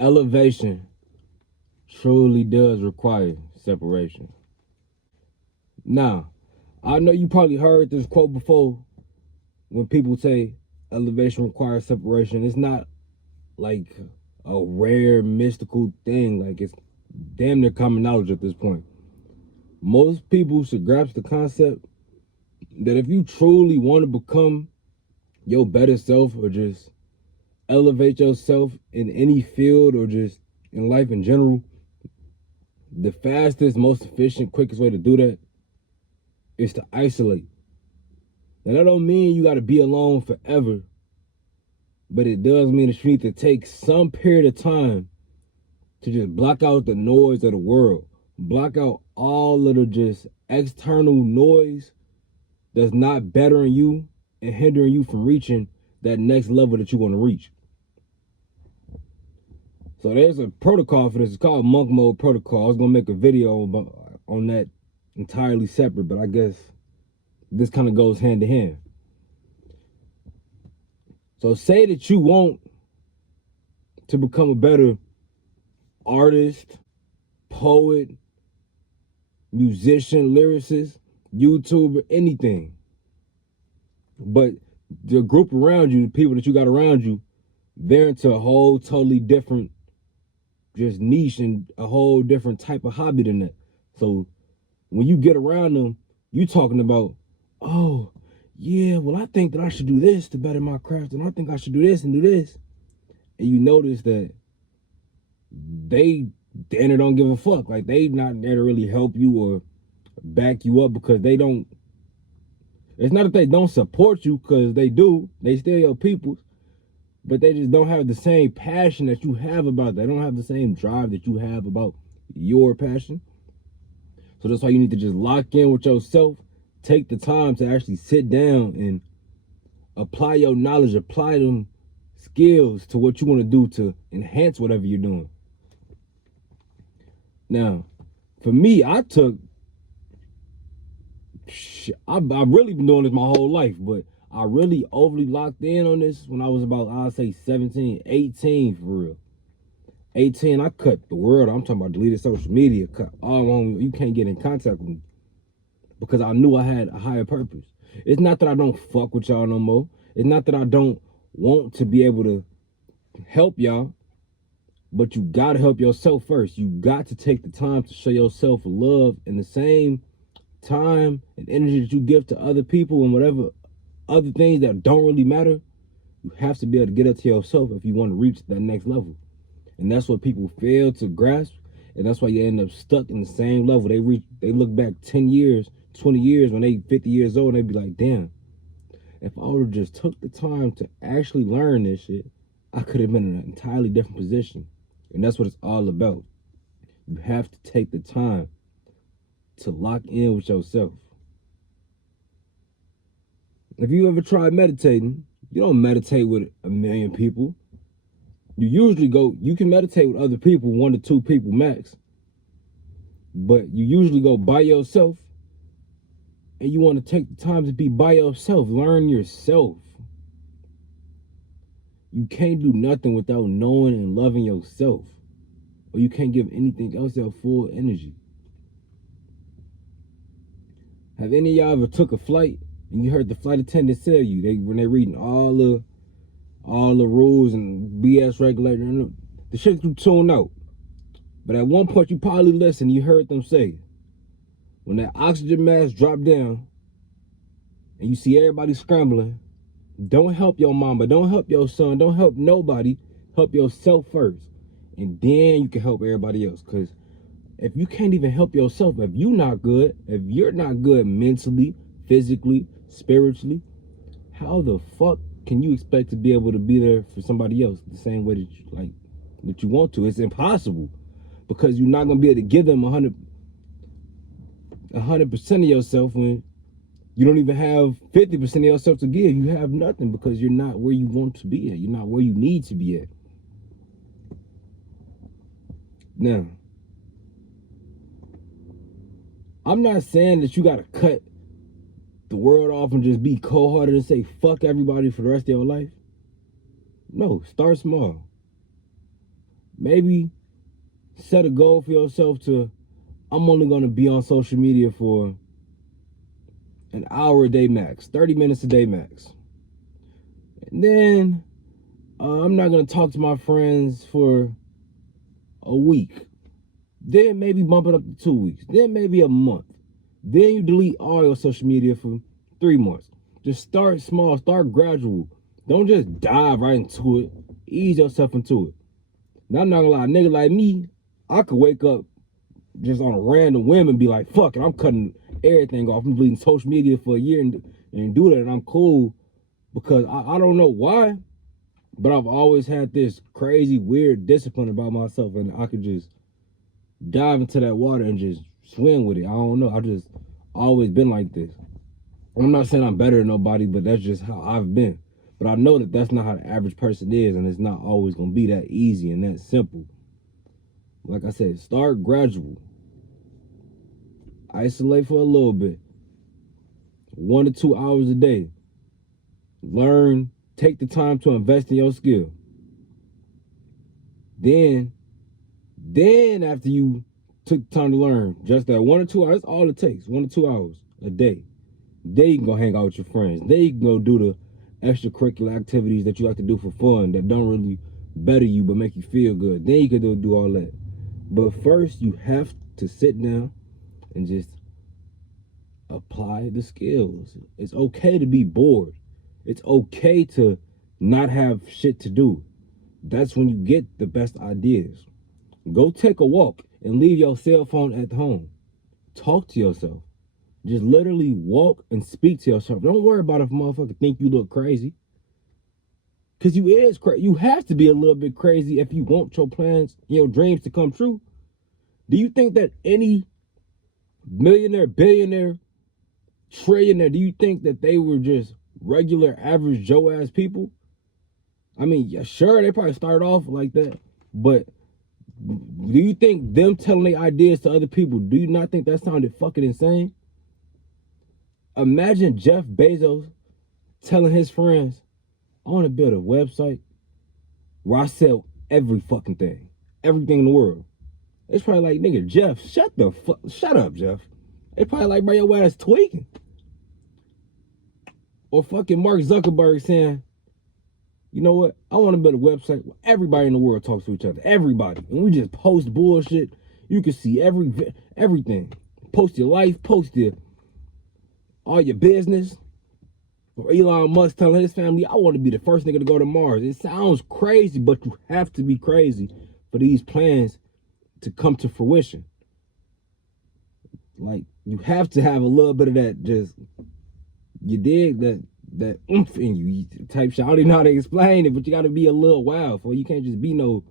Elevation truly does require separation. Now, I know you probably heard this quote before when people say elevation requires separation. It's not like a rare mystical thing. Like it's damn near common knowledge at this point. Most people should grasp the concept that if you truly want to become your better self or just elevate yourself in any field or just in life in general, the fastest, most efficient, quickest way to do that is to isolate. Now that don't mean you got to be alone forever, but it does mean that you need to take some period of time to just block out the noise of the world, block out all of the just external noise that's not bettering you and hindering you from reaching that next level that you want to reach. So there's a protocol for this. It's called Monk Mode Protocol. I was gonna make a video on that entirely separate, but I guess this kind of goes hand to hand. So say that you want to become a better artist, poet, musician, lyricist, YouTuber, anything. But the group around you, the people that you got around you, they're into a whole totally different just niche and a whole different type of hobby than that. So when you get around them, you talking about, oh, yeah, well, I think that I should do this to better my craft, and I think I should do this and do this. And you notice that they damn don't give a fuck. Like they not there to really help you or back you up because they don't. It's not that they don't support you, because they do. They still your people, but they just don't have the same passion that you have about that. They don't have the same drive that you have about your passion. So that's why you need to just lock in with yourself. Take the time to actually sit down and apply your knowledge, apply them skills to what you want to do to enhance whatever you're doing. Now, for me, I've really been doing this my whole life, but I really overly locked in on this when I was about, I'd say 17, 18 for real. 18, I cut the world. I'm talking about deleted social media, cut all on. You can't get in contact with me because I knew I had a higher purpose. It's not that I don't fuck with y'all no more. It's not that I don't want to be able to help y'all, but you gotta help yourself first. You got to take the time to show yourself love in the same time and energy that you give to other people and whatever other things that don't really matter. You have to be able to get up to yourself if you want to reach that next level. And that's what people fail to grasp. And that's why you end up stuck in the same level. They look back 10 years, 20 years when they 50 years old, and they be like, damn, if I would have just took the time to actually learn this shit, I could have been in an entirely different position. And that's what it's all about. You have to take the time to lock in with yourself. If you ever tried meditating, you don't meditate with a million people. You can meditate with other people, 1 to 2 people max, but you usually go by yourself, and you want to take the time to be by yourself, learn yourself. You can't do nothing without knowing and loving yourself, or you can't give anything else your full energy. Have any of y'all ever took a flight and you heard the flight attendant tell you, when they're reading all the rules and BS regulations, the shit you tune out. But at one point you probably listened, you heard them say, when that oxygen mask dropped down and you see everybody scrambling, don't help your mama, don't help your son, don't help nobody, help yourself first. And then you can help everybody else. Because if you can't even help yourself, if you're not good mentally, physically, spiritually, how the fuck can you expect to be able to be there for somebody else the same way that you want to? It's impossible, because you're not gonna be able to give them 100% of yourself when you don't even have 50% of yourself to give. You have nothing because you're not where you want to be at. You're not where you need to be at. Now, I'm not saying that you gotta cut the world off and just be cold-hearted and say fuck everybody for the rest of your life. No, start small. maybe set a goal for yourself to, I'm only going to be on social media for an hour a day max, 30 minutes a day max. And then I'm not going to talk to my friends for a week. Then maybe bump it up to 2 weeks. Then maybe a month. Then you delete all your social media for 3 months. Just start small, start gradual. Don't just dive right into it. Ease yourself into it. Now, I'm not gonna lie, a nigga like me, I could wake up just on a random whim and be like, fuck it, I'm cutting everything off. I'm deleting social media for a year and do that, and I'm cool. Because I don't know why, but I've always had this crazy, weird discipline about myself, and I could just dive into that water and just swim with it. I don't know. I've just always been like this. I'm not saying I'm better than nobody, but that's just how I've been. But I know that that's not how the average person is, and it's not always going to be that easy and that simple. Like I said, start gradual. Isolate for a little bit. 1 to 2 hours a day. Learn. Take the time to invest in your skill. Then after you took the time to learn, just that 1 or 2 hours, that's all it takes. 1 to 2 hours a day. Then you can go hang out with your friends. Then you can go do the extracurricular activities that you like to do for fun that don't really better you but make you feel good. Then you can do all that. But first, you have to sit down and just apply the skills. It's okay to be bored. It's okay to not have shit to do. That's when you get the best ideas. Go take a walk and leave your cell phone at home. Talk to yourself. Just literally walk and speak to yourself. Don't worry about if a motherfucker think you look crazy. Because you is crazy. You have to be a little bit crazy if you want your plans, your dreams to come true. Do you think that any millionaire, billionaire, trillionaire, do you think that they were just regular, average Joe-ass people? I mean, yeah, sure, they probably started off like that. But do you think them telling their ideas to other people, do you not think that sounded fucking insane? Imagine Jeff Bezos telling his friends, I want to build a website where I sell every fucking thing. Everything in the world. It's probably like, nigga, Jeff, shut up, Jeff. It's probably like, bro, your ass tweaking. Or fucking Mark Zuckerberg saying, you know what? I want to build a website where everybody in the world talks to each other. Everybody. And we just post bullshit. You can see everything. Post your life, post all your business. Or Elon Musk telling his family, I want to be the first nigga to go to Mars. It sounds crazy, but you have to be crazy for these plans to come to fruition. Like, you have to have a little bit of that just, you dig, that oomph in you type shit. I don't even know how to explain it, but you got to be a little wild. For you can't just be no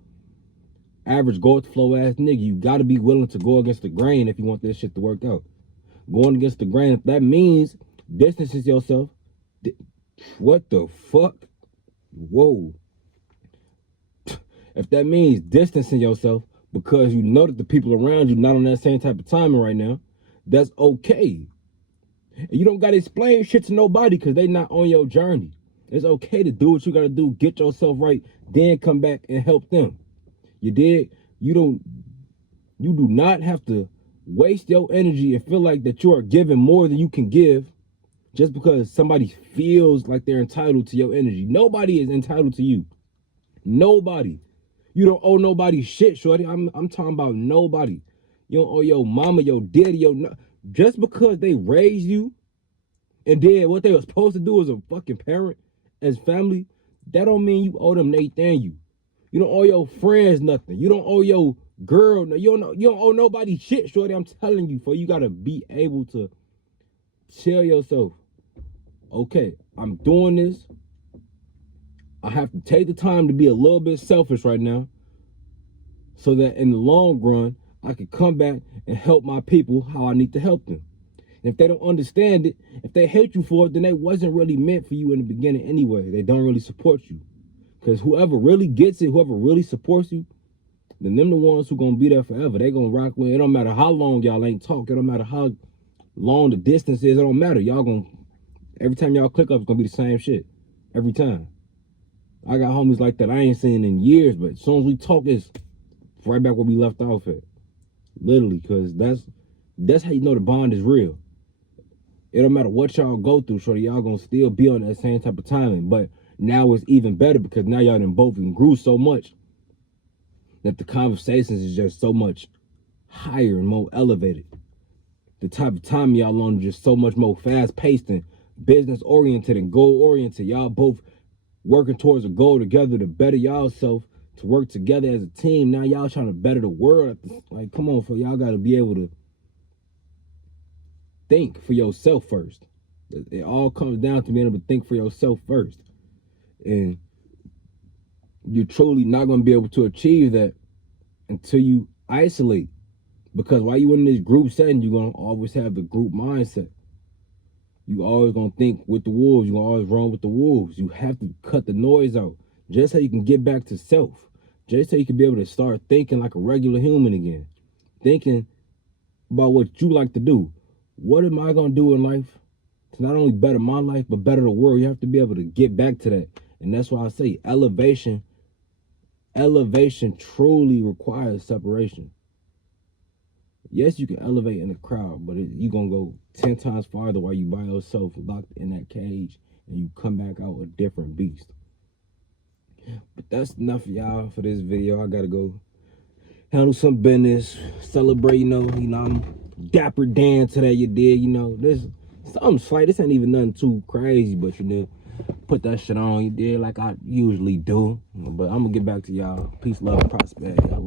average go with the flow ass nigga. You got to be willing to go against the grain if you want this shit to work out. Going against the grain, if that means distancing yourself, what the fuck? Whoa. If that means distancing yourself because you know that the people around you not on that same type of timing right now, that's okay. And you don't gotta explain shit to nobody because they not on your journey. It's okay to do what you gotta do, get yourself right, then come back and help them. You dig? You do not have to waste your energy and feel like that you are giving more than you can give just because somebody feels like they're entitled to your energy. Nobody is entitled to you. Nobody. You don't owe nobody shit, shorty. I'm talking about nobody. You don't owe your mama, your daddy, just because they raised you and did what they were supposed to do as a fucking parent, as family, that don't mean you owe them Nathaniel. You don't owe your friends nothing. You don't owe your girl. You don't owe nobody shit, shorty. I'm telling you, for you gotta be able to tell yourself, okay, I'm doing this. I have to take the time to be a little bit selfish right now so that in the long run, I can come back and help my people how I need to help them. And if they don't understand it, if they hate you for it, then they wasn't really meant for you in the beginning anyway. They don't really support you. Because whoever really gets it, whoever really supports you, then them the ones who gonna be there forever. They gonna rock with it. It don't matter how long y'all ain't talk. It don't matter how long the distance is. It don't matter. Y'all gonna, every time y'all click up, it's gonna be the same shit. Every time. I got homies like that I ain't seen in years, but as soon as we talk, it's right back where we left off at. Literally, because that's how you know the bond is real. It don't matter what y'all go through, so y'all gonna still be on that same type of timing. But now it's even better because now y'all done both grew so much that the conversations is just so much higher and more elevated. The type of time y'all on is just so much more fast paced and business oriented and goal oriented. Y'all both working towards a goal together to better y'all self, to work together as a team. Now y'all trying to better the world. Like, come on, for y'all got to be able to think for yourself first. It all comes down to being able to think for yourself first. And you're truly not going to be able to achieve that until you isolate. Because while you in this group setting, you're going to always have the group mindset. You always going to think with the wolves. You're going to always run with the wolves. You have to cut the noise out just so you can get back to self. Just so you can be able to start thinking like a regular human again. Thinking about what you like to do. What am I going to do in life to not only better my life, but better the world? You have to be able to get back to that. And that's why I say elevation truly requires separation. Yes, you can elevate in a crowd, but you're going to go 10 times farther while you by yourself locked in that cage and you come back out a different beast. But that's enough, y'all, for this video. I got to go handle some business, celebrate, you know, I'm Dapper Dan today, you did, you know, this something slight. This ain't even nothing too crazy, but you did put that shit on, you did, like I usually do. But I'm going to get back to y'all. Peace, love, and prosperity. Y'all